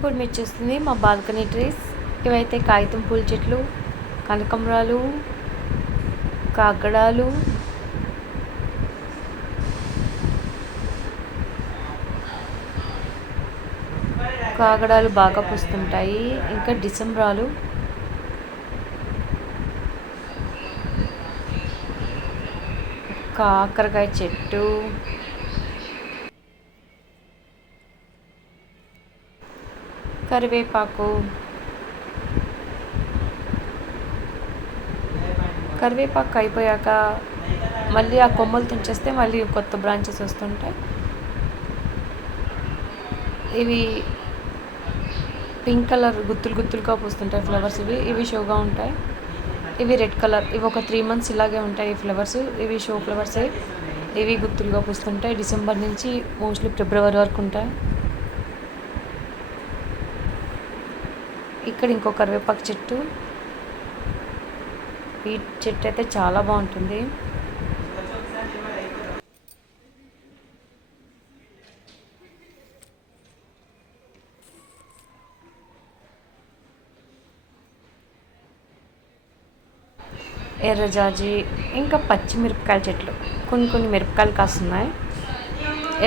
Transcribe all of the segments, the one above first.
ఇప్పుడు మీరు చూస్తుంది మా బాల్కనీ ట్రీస్. ఇవైతే కాగితం పూల చెట్లు, కనకంబరాలు, కాగడాలు, కాగడాలు బాగా పూస్తుంటాయి. ఇంకా డిసెంబరాలు, కాకరకాయ చెట్టు, కరివేపాకు, కరివేపాకు అయిపోయాక మళ్ళీ ఆ కొమ్మలు తుంచేస్తే మళ్ళీ కొత్త బ్రాంచెస్ వస్తుంటాయి. ఇవి పింక్ కలర్ గుత్తులు గుత్తులుగా పూస్తుంటాయి ఫ్లవర్స్. ఇవి షోగా ఉంటాయి. ఇవి రెడ్ కలర్. ఇవి ఒక 3 months ఇలాగే ఉంటాయి ఈ ఫ్లవర్స్. ఇవి షో ఫ్లవర్స్. ఇవి గుత్తులుగా పూస్తుంటాయి. డిసెంబర్ నుంచి మోస్ట్లీ ఫిబ్రవరి వరకు ఉంటాయి. ఇక్కడ ఇంకో కరివేపాకు చెట్టు. ఈ చెట్టు అయితే చాలా బాగుంటుంది. ఎర్రజాజి, ఇంకా పచ్చిమిరపకాయల చెట్లు. కొన్ని మిరపకాయలు కాస్తున్నాయి.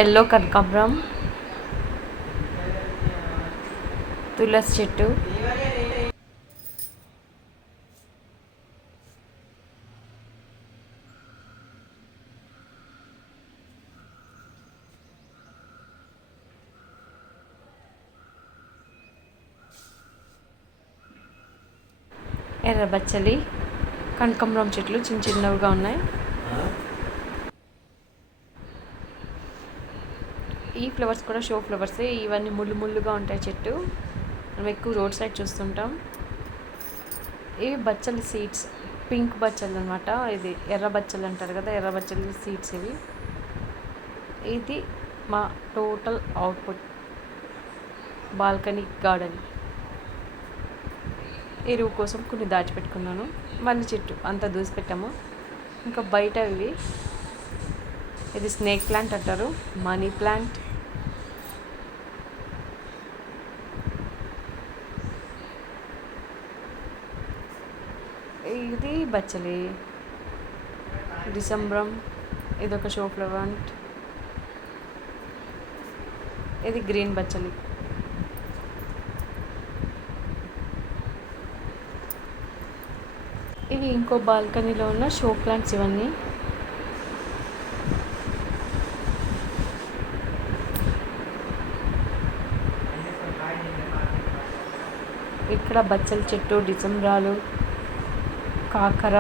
ఎల్లో కనకాంబరం, తులసి చెట్టు, ఎర్రబచ్చలి, కనకాంబరం చెట్లు చిన్నవిగా ఉన్నాయి. ఈ ఫ్లవర్స్ కూడా షో ఫ్లవర్సే. ఇవన్నీ ముళ్ళుగా ఉంటాయి చెట్టు. మనం ఎక్కువ రోడ్ సైడ్ చూస్తుంటాం. ఇవి బచ్చలి సీడ్స్, పింక్ బచ్చలు అనమాట. ఇది ఎర్ర బచ్చలు అంటారు కదా, ఎర్ర బచ్చలి సీడ్స్ ఇవి. ఇది మా టోటల్ అవుట్పుట్ బాల్కనీ గార్డెన్. ఎరువు కోసం కొన్ని దాచిపెట్టుకున్నాను. మళ్ళీ చెట్టు అంతా దూసిపెట్టాము. ఇంకా బయట ఇది స్నేక్ ప్లాంట్ అంటారు, మనీ ప్లాంట్. ఇది బచ్చలి, డిసెంబరం. ఇదొక షో ఫ్లవర్. ఇది గ్రీన్ బచ్చలి. ఇవి ఇంకో బాల్కనీలో ఉన్న షో ప్లాంట్స్ ఇవన్నీ. ఇక్కడ బచ్చలి చెట్టు, డిసెంబరాలు, కాకర,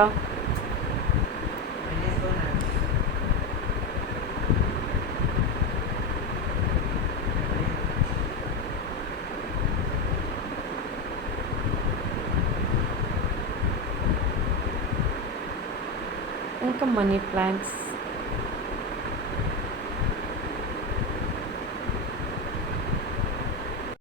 ఇంకా మనీ ప్లాంట్స్.